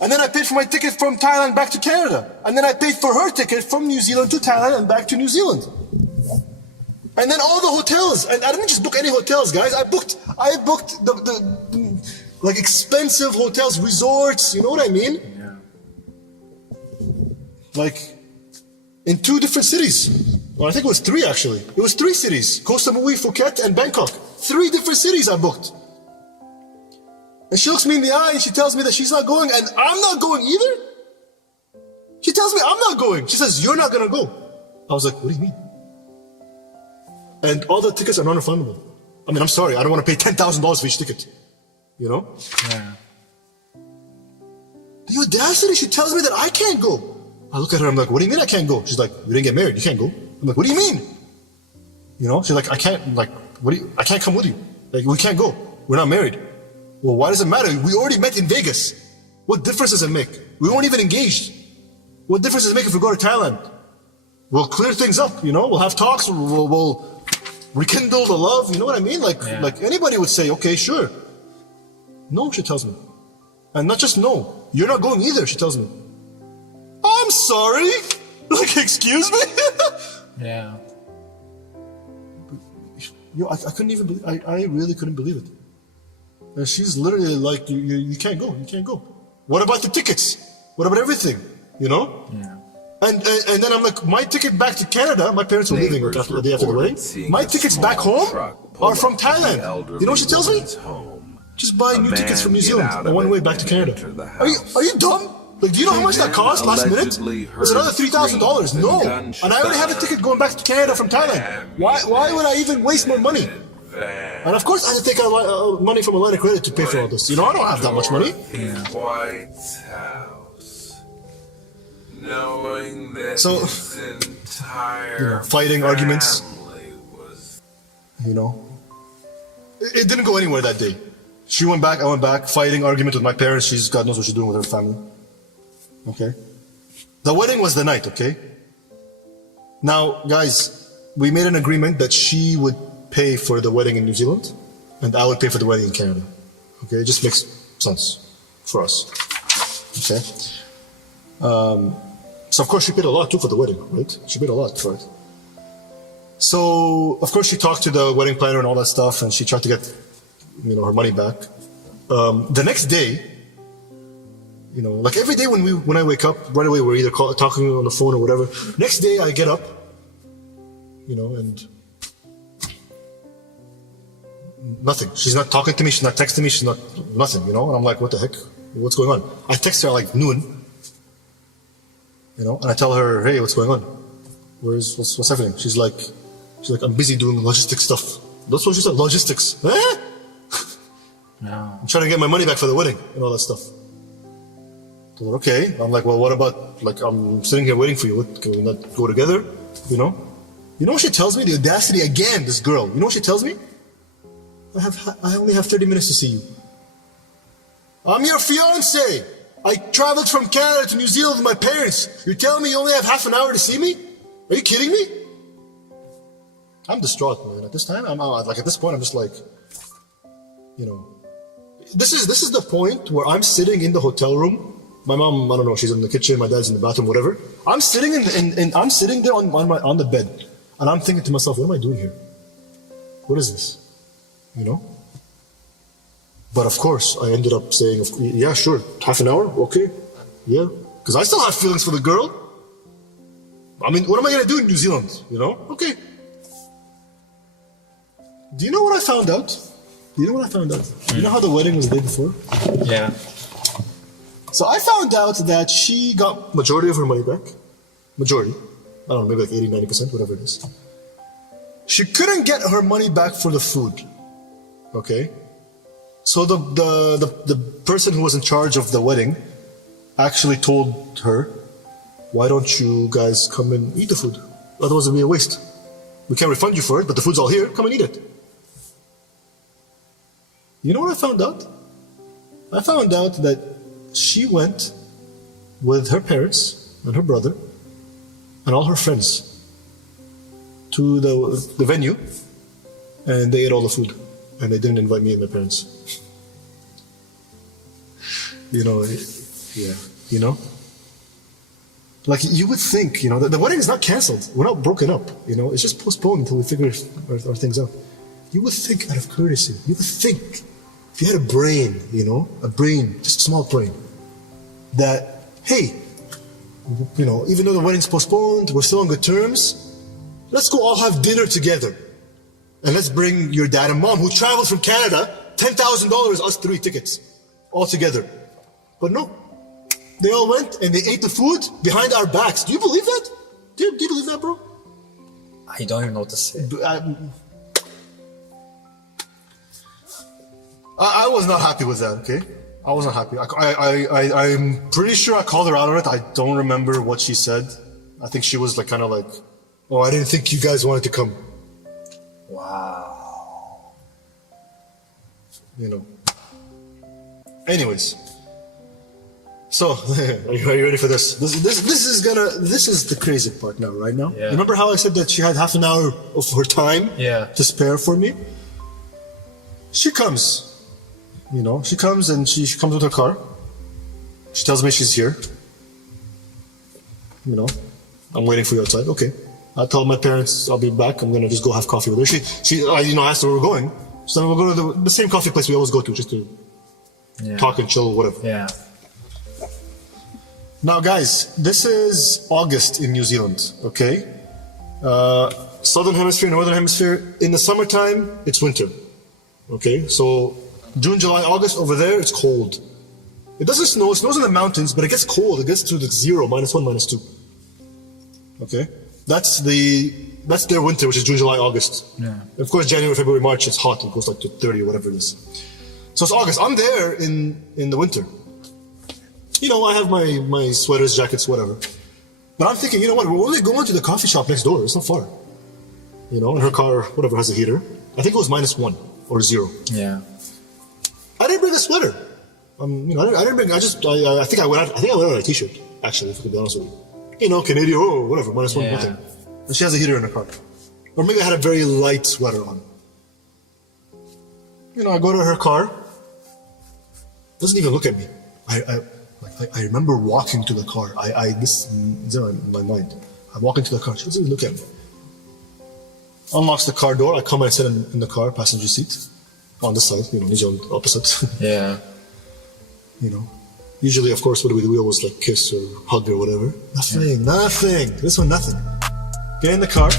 And then I paid for my ticket from Thailand back to Canada. And then I paid for her ticket from New Zealand to Thailand and back to New Zealand. And then all the hotels. And I didn't just book any hotels, guys. I booked the like expensive hotels, resorts, you know what I mean? Yeah. Like in 2 different cities. Well, I think it was 3 actually. It was 3 cities. Koh Samui, Phuket, and Bangkok. 3 different cities I booked. And she looks me in the eye and she tells me that she's not going and I'm not going either? She tells me I'm not going. She says, you're not gonna go. I was like, what do you mean? And all the tickets are non-refundable. I mean, I'm sorry, I don't want to pay $10,000 for each ticket. You know? Yeah. The audacity, she tells me that I can't go. I look at her, I'm like, what do you mean I can't go? She's like, you didn't get married, you can't go. I'm like, what do you mean? You know, she's like, I can't, like, I can't come with you. Like, we can't go. We're not married. Well, why does it matter? We already met in Vegas. What difference does it make? We weren't even engaged. What difference does it make if we go to Thailand? We'll clear things up, you know? We'll have talks, we'll rekindle the love, you know what I mean? Like anybody would say, okay, sure. No, she tells me. And not just no, you're not going either, she tells me. I'm sorry? Like, excuse me? Yeah. I couldn't even believe, I really couldn't believe it. And she's literally like, you can't go, you can't go. What about the tickets? What about everything? You know? Yeah. And then I'm like, my ticket back to Canada, my parents were leaving the day after the wedding. My tickets back home are from Thailand. You know what she tells me? Just buy new tickets from New Zealand and one way back to Canada. Are you dumb? Like, do you know how much that cost last minute? It's another $3,000. No. And I already have a ticket going back to Canada from Thailand. Why would I even waste more money? And of course I had to take out money from a line of credit to pay for all this. You know, I don't have that much money. White House, knowing that So, his entire you know, fighting arguments. family was You know, it didn't go anywhere that day. She went back, I went back, fighting argument with my parents. She's, God knows what she's doing with her family. Okay. The wedding was the night, okay? Now, guys, we made an agreement that she would pay for the wedding in New Zealand and I would pay for the wedding in Canada. Okay, it just makes sense for us. Okay. So of course she paid a lot too for the wedding, right? She paid a lot for it. So of course she talked to the wedding planner and all that stuff and she tried to get, you know, her money back. The next day, you know, like every day when I wake up, right away we're either talking on the phone or whatever. Next day I get up, you know, and nothing. She's not talking to me, she's not texting me, she's not nothing, you know? And I'm like, what the heck? What's going on? I text her at like noon, you know, and I tell her, hey, what's going on? What's happening? She's like, I'm busy doing logistic stuff. That's what she said, logistics. Eh? No. I'm trying to get my money back for the wedding and all that stuff. So, okay. I'm like, well, what about, like, I'm sitting here waiting for you. What, can we not go together? You know? You know what she tells me? The audacity again, this girl. You know what she tells me? I only have 30 minutes to see you. I'm your fiancé. I traveled from Canada to New Zealand with my parents. You're telling me you only have half an hour to see me? Are you kidding me? I'm distraught, man. At this time, at this point, I'm just like, you know, this is the point where I'm sitting in the hotel room. My mom, I don't know, she's in the kitchen, my dad's in the bathroom, whatever. I'm sitting I'm sitting there on the bed, and I'm thinking to myself, what am I doing here? What is this? You know? But of course, I ended up saying, yeah, sure, half an hour, okay, yeah. Because I still have feelings for the girl. I mean, what am I going to do in New Zealand, you know? Okay. Do you know what I found out? Do you know what I found out? You know how the wedding was the day before? Yeah. So I found out that she got majority of her money back. Majority. I don't know, maybe like 80, 90%, whatever it is. She couldn't get her money back for the food. Okay? So the person who was in charge of the wedding actually told her, why don't you guys come and eat the food? Otherwise it'll be a waste. We can't refund you for it, but the food's all here, come and eat it. You know what I found out? I found out that she went with her parents and her brother and all her friends to the venue, and they ate all the food, and they didn't invite me and my parents. You know, Yeah. You know? Like, you would think, you know, the wedding is not canceled. We're not broken up, you know? It's just postponed until we figure our things out. You would think, out of courtesy, you would think, if you had a brain, you know, a brain, just a small brain, that, hey, you know, even though the wedding's postponed, we're still on good terms, let's go all have dinner together. And let's bring your dad and mom, who traveled from Canada, $10,000, us 3 tickets, all together. But no, they all went and they ate the food behind our backs. Do you believe that? Do you believe that, bro? I don't even know what to say. I was not happy with that, okay? I wasn't happy. I'm pretty sure I called her out on it. I don't remember what she said. I think she was like kind of like, oh, I didn't think you guys wanted to come. Wow. You know. Anyways. So, are you ready for this? This is the crazy part now, right now? Yeah. Remember how I said that she had half an hour of her time to spare for me? She comes. You know, she comes and she comes with her car. She tells me she's here. You know, I'm waiting for you outside. Okay. I tell my parents I'll be back. I'm gonna just go have coffee with her. She asked her where we're going. So then we'll go to the same coffee place we always go to, just to talk and chill, whatever. Yeah. Now, guys, this is August in New Zealand. Okay. Southern Hemisphere, Northern Hemisphere. In the summertime, it's winter. Okay, so June, July, August, over there, it's cold. It doesn't snow, it snows in the mountains, but it gets cold. It gets to like 0, -1, -2. Okay? That's their winter, which is June, July, August. Yeah. Of course, January, February, March, it's hot. It goes like to 30 or whatever it is. So it's August. I'm there in the winter. You know, I have my sweaters, jackets, whatever. But I'm thinking, you know what, we're only going to the coffee shop next door. It's not far. You know, and her car, whatever, has a heater. I think it was -1 or 0. Yeah. I didn't bring a sweater. You know, I didn't bring. I think I went out. I think I went out in a t-shirt. Actually, if I can be honest with you. You know, Canadian or whatever, -1, nothing. And she has a heater in her car, or maybe I had a very light sweater on. You know, I go to her car. Doesn't even look at me. I remember walking to the car. This is in my mind. I walk into the car. She doesn't even look at me. Unlocks the car door. I come and sit in the car, passenger seat, on the side. You know, he's on the opposite. Yeah. You know, usually, of course, what do? We always like kiss or hug or whatever. Nothing. This one, nothing. Get in the car.